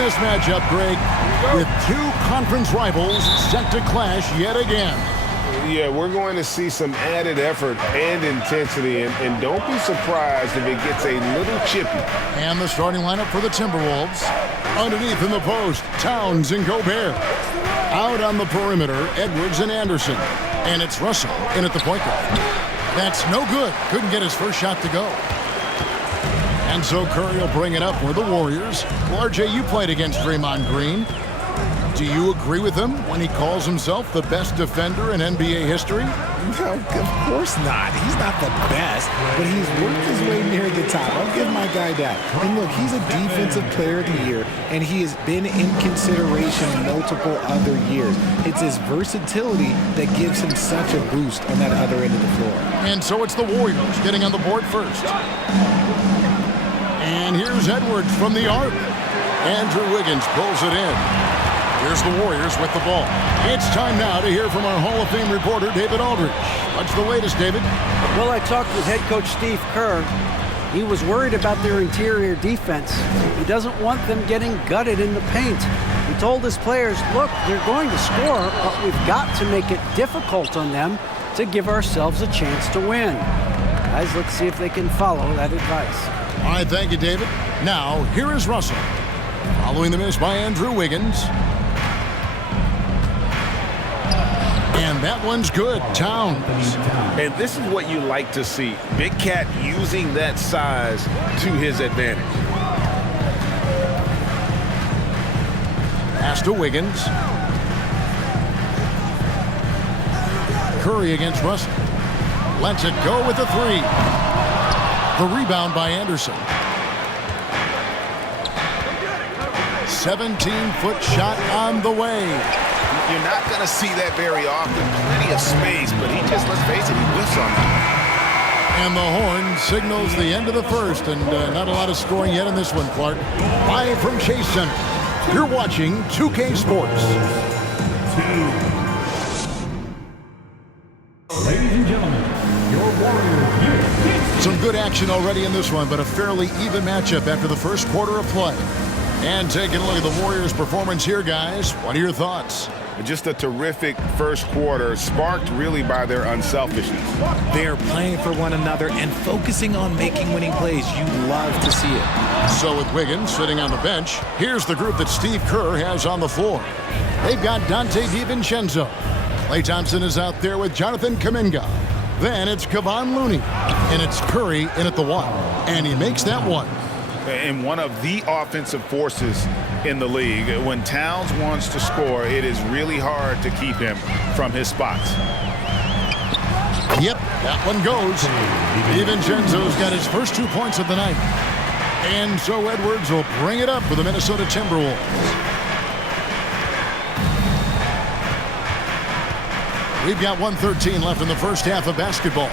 this matchup, Greg, with two conference rivals set to clash yet again. Yeah, we're going to see some added effort and intensity, and don't be surprised if it gets a little chippy. And the starting lineup for the Timberwolves. Underneath in the post, Towns and Gobert. Out on the perimeter, Edwards and Anderson. And it's Russell in at the point guard. That's no good. Couldn't get his first shot to go. And so Curry will bring it up for the Warriors. Well, RJ, you played against Draymond Green. Do you agree with him when he calls himself the best defender in NBA history? No, of course not. He's not the best, but he's worked his way near the top. I'll give my guy that. And look, he's a defensive player of the year, and he has been in consideration multiple other years. It's his versatility that gives him such a boost on that other end of the floor. And so it's the Warriors getting on the board first. And here's Edwards from the arc. Andrew Wiggins pulls it in. Here's the Warriors with the ball. It's time now to hear from our Hall of Fame reporter, David Aldridge. What's the latest, David? Well, I talked with head coach Steve Kerr. He was worried about their interior defense. He doesn't want them getting gutted in the paint. He told his players, look, they're going to score, but we've got to make it difficult on them to give ourselves a chance to win. Guys, let's see if they can follow that advice. All right, thank you, David. Now, here is Russell. Following the miss by Andrew Wiggins. And that one's good. Towns. And this is what you like to see. Big Cat using that size to his advantage. Pass to Wiggins. Curry against Russell. Lets it go with the three. The rebound by Anderson. 17-foot shot on the way. You're not going to see that very often. Plenty of space, but he just, let's face it, he whiffs on that. And the horn signals the end of the first, and not a lot of scoring yet in this one, Clark. Live from Chase Center, you're watching 2K Sports. Ladies and gentlemen, your Warriors. Some good action already in this one, but a fairly even matchup after the first quarter of play. And taking a look at the Warriors' performance here, guys. What are your thoughts? Just a terrific first quarter, sparked really by their unselfishness. They're playing for one another and focusing on making winning plays. You love to see it. So with Wiggins sitting on the bench, here's the group that Steve Kerr has on the floor. They've got Dante DiVincenzo. Klay Thompson is out there with Jonathan Kuminga. Then it's Kevon Looney. And it's Curry in at the one. And he makes that one. And one of the offensive forces in the league. When Towns wants to score, it is really hard to keep him from his spots. Yep, that one goes. DiVincenzo's got his first 2 points of the night. And so Edwards will bring it up for the Minnesota Timberwolves. We've got 1:13 left in the first half of basketball.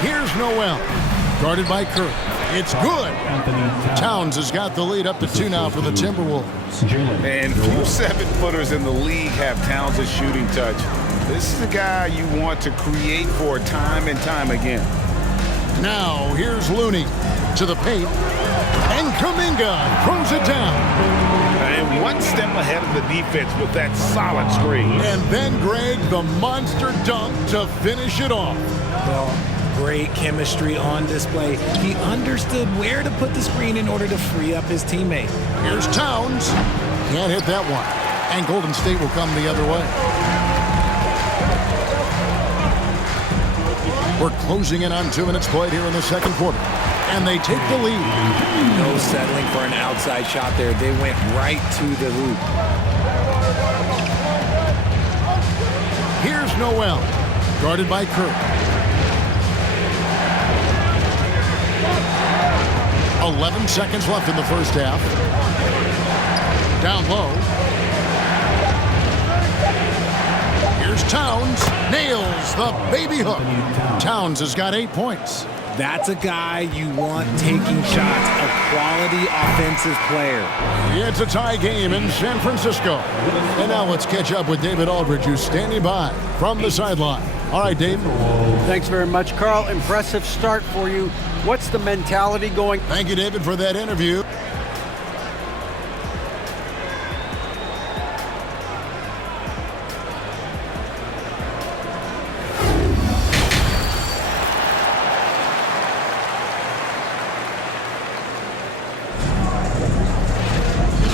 Here's Noel, guarded by Curry. It's good. Towns has got the lead up to 2 now for the Timberwolves. And few 7-footers in the league have Towns' shooting touch. This is a guy you want to create for time and time again. Now, here's Looney to the paint. And Kuminga throws it down. And one step ahead of the defense with that solid screen. And then, Greg, the monster dunk to finish it off. Well, great chemistry on display. He understood where to put the screen in order to free up his teammate. Here's Towns. Can't hit that one. And Golden State will come the other way. We're closing in on 2 minutes played here in the second quarter. And they take the lead. No settling for an outside shot there. They went right to the hoop. Here's Noel, guarded by Curry. 11 seconds left in the first half. Down low. Here's Towns. Nails the baby hook. Towns has got 8 points. That's a guy you want taking shots, a quality offensive player. It's a tie game in San Francisco. And now let's catch up with David Aldridge, who's standing by from the sideline. All right, Dave. Thanks very much, Carl. Impressive start for you. What's the mentality going? Thank you, David, for that interview.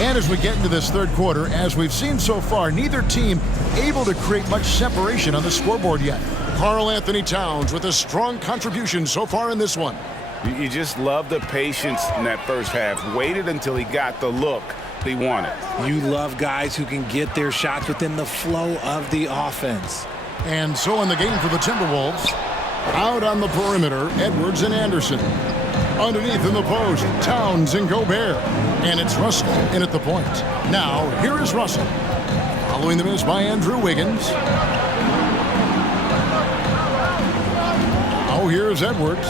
And as we get into this third quarter, as we've seen so far, neither team able to create much separation on the scoreboard yet. Karl Anthony Towns with a strong contribution so far in this one. You just love the patience in that first half. Waited until he got the look he wanted. You love guys who can get their shots within the flow of the offense. And so in the game for the Timberwolves, out on the perimeter, Edwards and Anderson. Underneath in the post, Towns and Gobert. And it's Russell in at the point. Now, here is Russell. Following the miss by Andrew Wiggins. Oh, here's Edwards.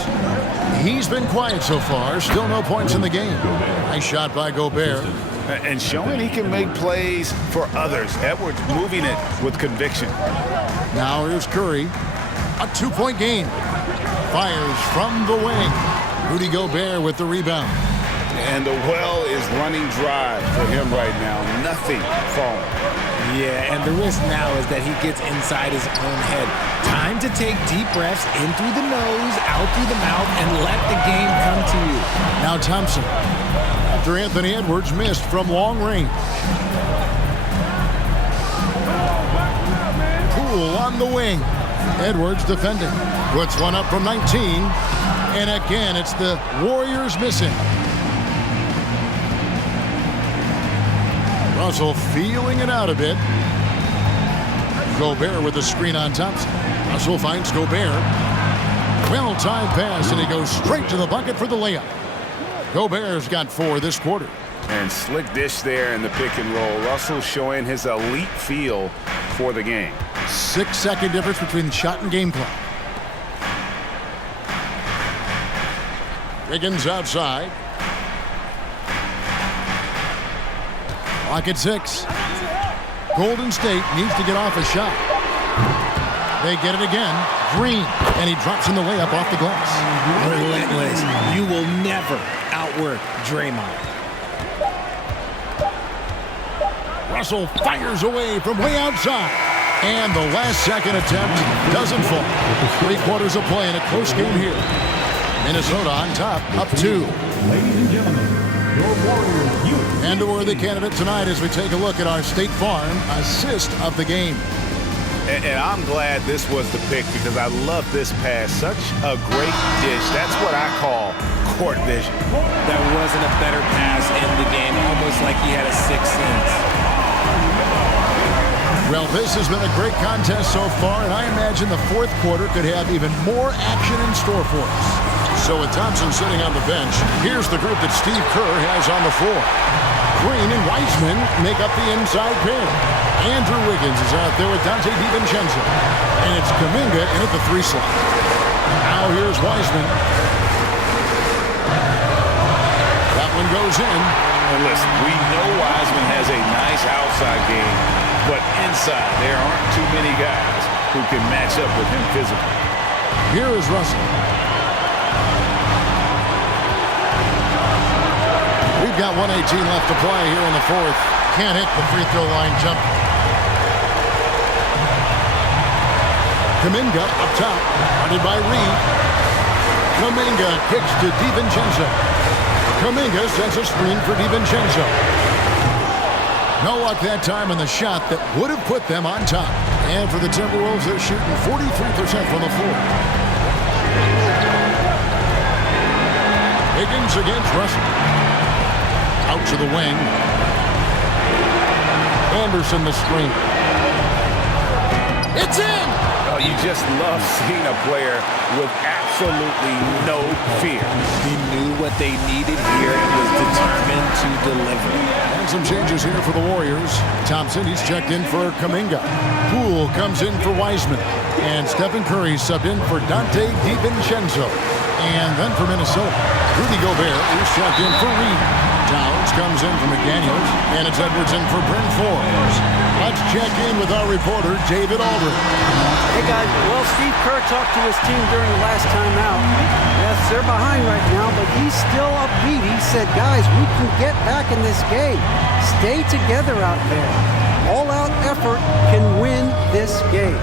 He's been quiet so far. Still no points in the game. Nice shot by Gobert. And showing he can make plays for others. Edwards moving it with conviction. Now here's Curry. A two-point game. Fires from the wing. Rudy Gobert with the rebound. And the well is running dry for him right now. Nothing falling. Yeah, and the risk now is that he gets inside his own head. Time to take deep breaths in through the nose, out through the mouth, and let the game come to you. Now Thompson. After Anthony Edwards missed from long range. Poole on the wing. Edwards defending. Puts one up from 19. And again, it's the Warriors missing. Russell feeling it out a bit. Gobert with the screen on Thompson. Russell finds Gobert. Well-timed pass, and he goes straight to the bucket for the layup. Gobert's got 4 this quarter. And slick dish there in the pick and roll. Russell showing his elite feel for the game. 6-second difference between shot and game clock. Wiggins outside. Clock at 6. Golden State needs to get off a shot. They get it again. Green. And he drops in the layup off the glass. Relentless. You will never outwork Draymond. Russell fires away from way outside. And the last-second attempt doesn't fall. 3 quarters of play in a close game here. Minnesota on top, up 2. Ladies and gentlemen, your Warriors unit. And a worthy candidate tonight as we take a look at our State Farm assist of the game. And I'm glad this was the pick because I love this pass. Such a great dish. That's what I call court vision. There wasn't a better pass in the game, almost like he had a sixth sense. Well, this has been a great contest so far, and I imagine the fourth quarter could have even more action in store for us. So with Thompson sitting on the bench, here's the group that Steve Kerr has on the floor. Green and Wiseman make up the inside pair. Andrew Wiggins is out there with Dante DiVincenzo. And it's Kuminga in at the 3 slot. Now here's Wiseman. That one goes in. And listen, we know Wiseman has a nice outside game, but inside there aren't too many guys who can match up with him physically. Here is Russell. We've got 1:18 left to play here in the fourth. Can't hit the free throw line jump. Kuminga up top, guarded by Reed. Kuminga kicks to DiVincenzo. Kuminga sends a screen for DiVincenzo. No luck that time on the shot that would have put them on top. And for the Timberwolves, they're shooting 43% from the floor. Higgins against Russell. Out to the wing. Anderson the screen. It's in! Oh, you just love seeing a player with absolutely no fear. He knew what they needed here and was determined to deliver. And some changes here for the Warriors. Thompson, he's checked in for Kuminga. Poole comes in for Wiseman. And Stephen Curry subbed in for Dante DiVincenzo. And then for Minnesota, Rudy Gobert is checked in for Reed. Towns comes in for McDaniels, and it's Edwards in for Bryn Forbes. Let's check in with our reporter, David Aldridge. Hey, guys. Well, Steve Kerr talked to his team during the last time out. Yes, they're behind right now, but he's still upbeat. He said, guys, we can get back in this game. Stay together out there. All-out effort can win this game.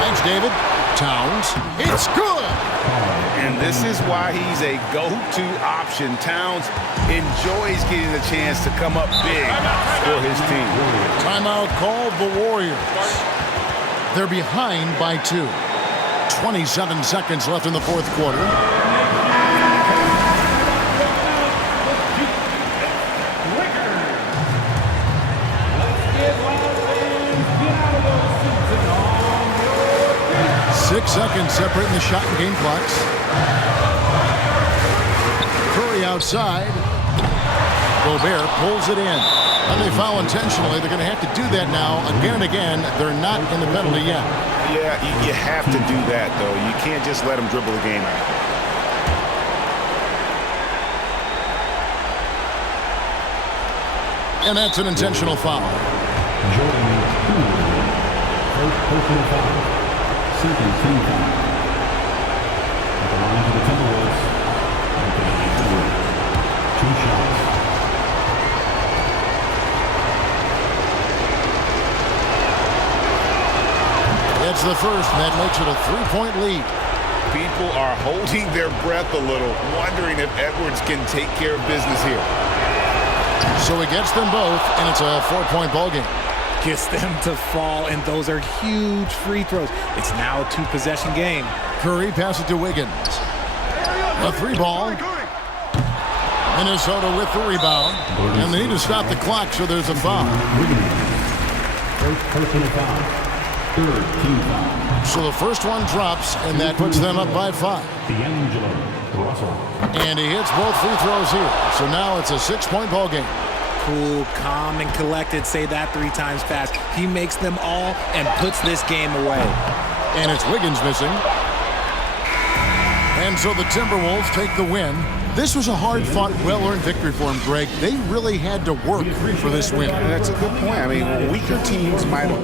Thanks, David. Towns, it's good. And this is why he's a go-to option. Towns enjoys getting the chance to come up big for his team. Timeout called the Warriors. They're behind by 2. 27 seconds left in the fourth quarter. Six seconds separating the shot and game clocks. Curry outside. Gobert pulls it in. And they foul intentionally. They're going to have to do that now again and again. They're not in the penalty yet. Yeah, you have to do that, though. You can't just let them dribble the game out. And that's an intentional foul. Jordan Poole. First personal foul. Second team foul. At the line for the Timberwolves. Two shots. That's the first, and that makes it a 3-point lead. People are holding their breath a little, wondering if Edwards can take care of business here. So he gets them both, and it's a 4-point ball game. Gets them to fall, and those are huge free throws. It's now a 2-possession game. Curry passes it to Wiggins. A 3-ball. Minnesota with the rebound. And they need to stop the clock, so there's a foul. First personal foul. Third team foul. So the first one drops, and that puts them up by 5. D'Angelo Russell. And he hits both free throws here. So now it's a 6-point ball game. Cool, calm, and collected. Say that 3 times fast. He makes them all and puts this game away. And it's Wiggins missing. And so the Timberwolves take the win. This was a hard-fought, well-earned victory for them, Greg. They really had to work for this win. That's a good point. I mean, weaker teams might have